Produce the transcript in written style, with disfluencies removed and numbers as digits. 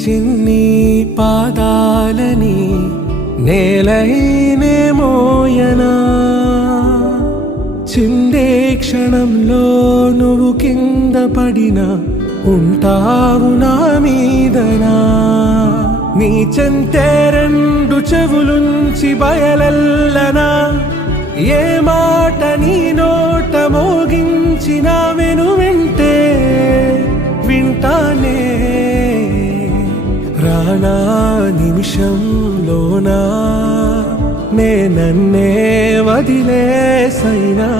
చిన్ని పాదాలని నేలైనే మోయనా చిందే క్షణంలో నువ్వు కింద పడినా ఉంటావు నా మీదనా నీ చెంతే రెండు చెవులుంచి బయలెల్లనా ఏ మాట నీ నోట మోగించిన వెను వింటే వింటానే రానా నిమిషంలోనా నే నన్నే వదిలేసైనా